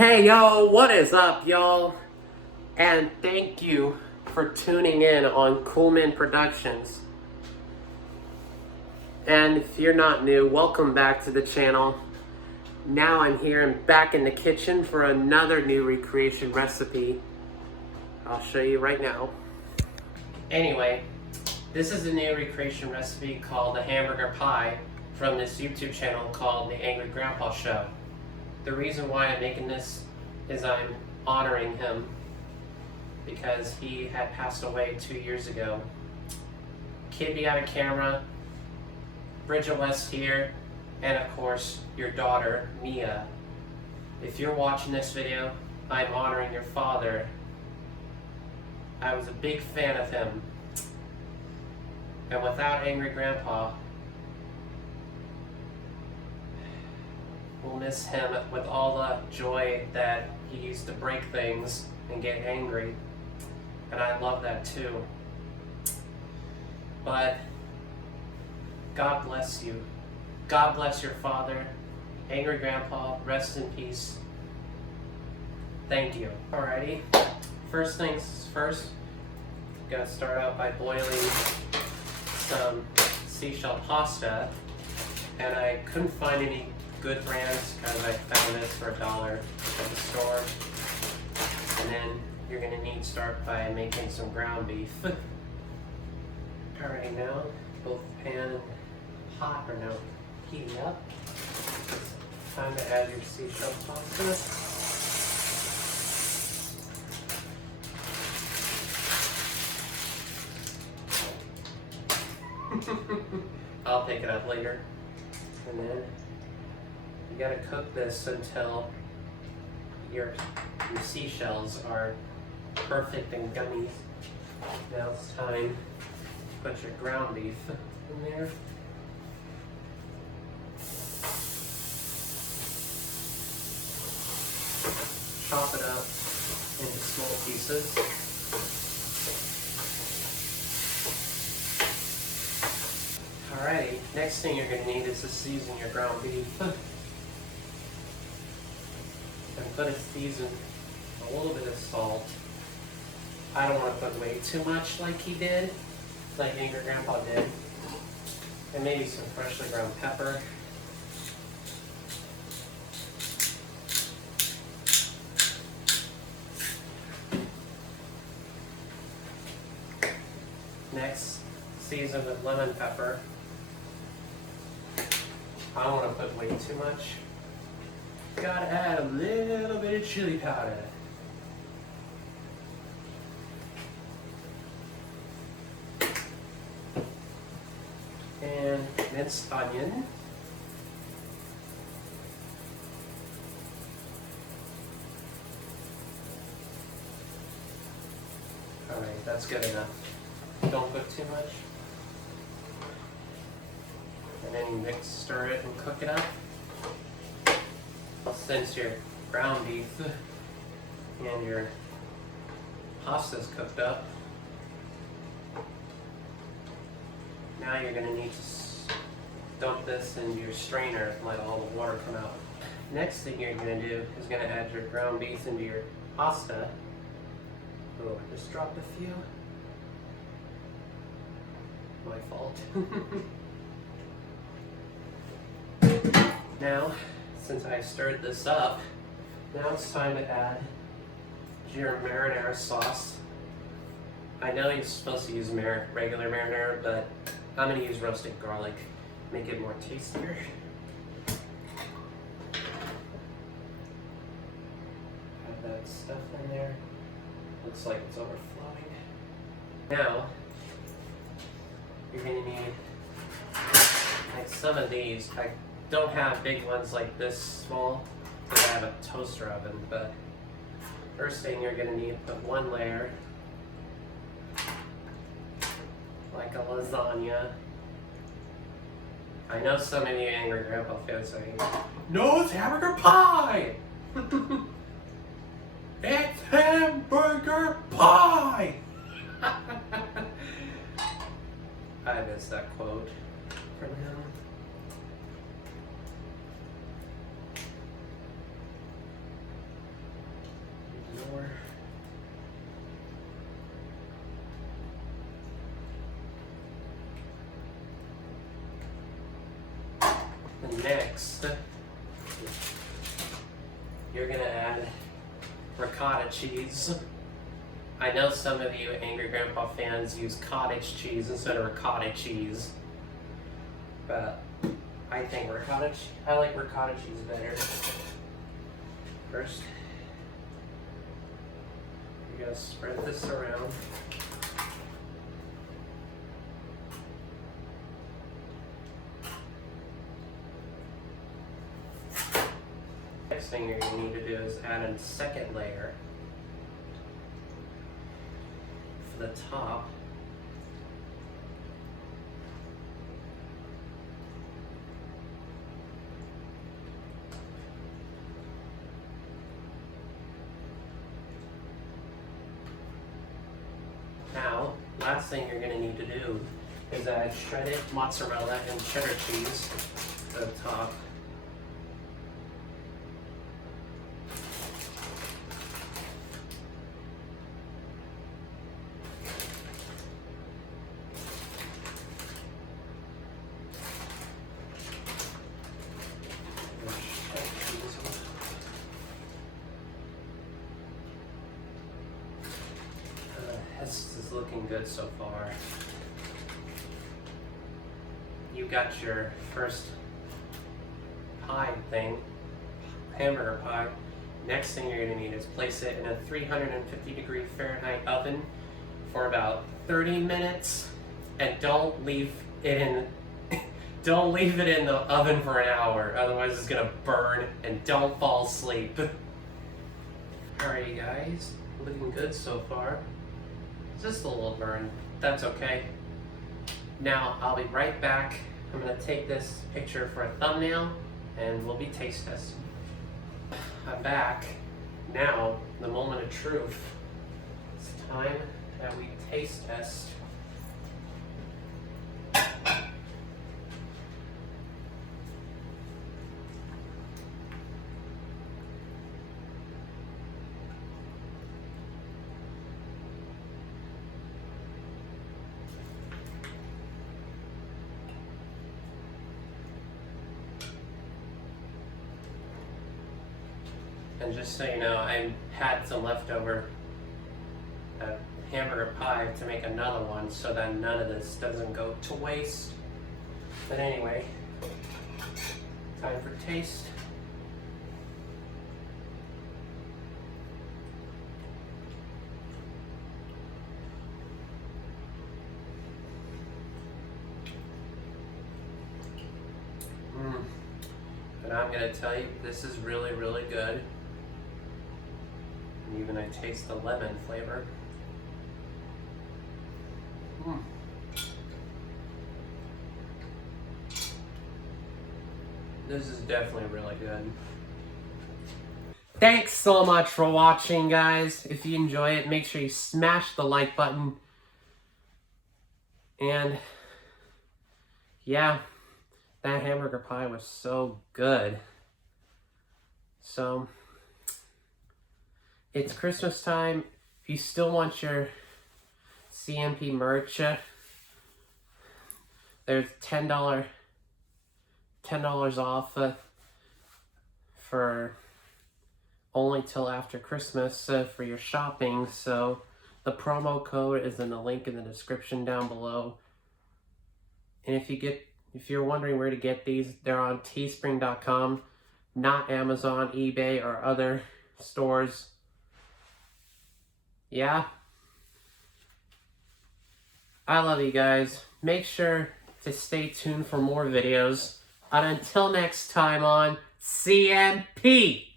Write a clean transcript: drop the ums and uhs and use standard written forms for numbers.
Hey yo, what is up y'all? And thank you for tuning in on Coolman Productions. And if you're not new, welcome back to the channel. Now I'm here and back in the kitchen for another new recreation recipe. I'll show you right now. Anyway, this is a new recreation recipe called the hamburger pie from this YouTube channel called The Angry Grandpa Show. The reason why I'm making this is I'm honoring him because he had passed away 2 years ago. Kid behind camera, Bridget West here, and of course your daughter Mia. If you're watching this video, I'm honoring your father. I was a big fan of him, and without Angry Grandpa, we'll miss him with all the joy that he used to break things and get angry. And I love that too. But God bless you. God bless your father. Angry Grandpa, rest in peace. Thank you. Alrighty. First things first, gotta start out by boiling some seashell pasta. And I couldn't find any good brands because I found this for $1 at the store. And then you're gonna need to start by making some ground beef. Alright, now both pan and pot are now heating up. It's time to add your seashell pasta. I'll pick it up later. And then you gotta cook this until your seashells are perfect and gummy. Now it's time to put your ground beef in there. Chop it up into small pieces. Alrighty, next thing you're going to need is to season your ground beef. I'm going to season a little bit of salt. I don't want to put way too much like he did, like Angry Grandpa did. And maybe some freshly ground pepper. Next, season with lemon pepper. I don't want to put way too much. Gotta add a little bit of chili powder. And minced onion. Alright, that's good enough. Don't put too much. And then you stir it and cook it up. Since your ground beef and your pasta's cooked up, now you're going to need to dump this into your strainer and let all the water come out. Next thing you're going to do is going to add your ground beef into your pasta. Oh, I just dropped a few. My fault. Now, since I stirred this up, now it's time to add your marinara sauce. I know you're supposed to use regular marinara, but I'm going to use roasted garlic, make it more tastier. Add that stuff in there. Looks like it's overflowing. Now, you're going to need like some of these. I don't have big ones like this small because I have a toaster oven, but first thing you're going to need to put one layer like a lasagna. I know some of you Angry Grandpa fans saying, no, it's hamburger pie! It's hamburger pie! I missed that quote from him. Next, you're gonna add ricotta cheese. I know some of you Angry Grandpa fans use cottage cheese instead of ricotta cheese, but I think I like ricotta cheese better. First, you're gonna spread this around. Next thing you're going to need to do is add a second layer for the top. Now, last thing you're going to need to do is add shredded mozzarella and cheddar cheese to the top. This is looking good so far. You got your first pie thing, hamburger pie. Next thing you're going to need is place it in a 350-degree Fahrenheit oven for about 30 minutes, and don't leave it in the oven for an hour, otherwise it's gonna burn, and don't fall asleep. Alright you guys, looking good so far. Just a little burn, that's okay. Now I'll be right back. I'm gonna take this picture for a thumbnail and we'll be taste testing. I'm back. Now, the moment of truth. It's time that we taste test. And just so you know, I had some leftover hamburger pie to make another one so that none of this doesn't go to waste. But anyway, time for taste. And I'm gonna tell you, this is really, really good. And even I taste the lemon flavor. This is definitely really good. Thanks so much for watching, guys. If you enjoy it, make sure you smash the like button. And yeah, that hamburger pie was so good. So, it's Christmas time. If you still want your CMP merch, there's $10 off for only till after Christmas for your shopping. So the promo code is in the link in the description down below. And if you're wondering where to get these, they're on teespring.com, not Amazon, eBay, or other stores. Yeah. I love you guys. Make sure to stay tuned for more videos. And until next time on CMP.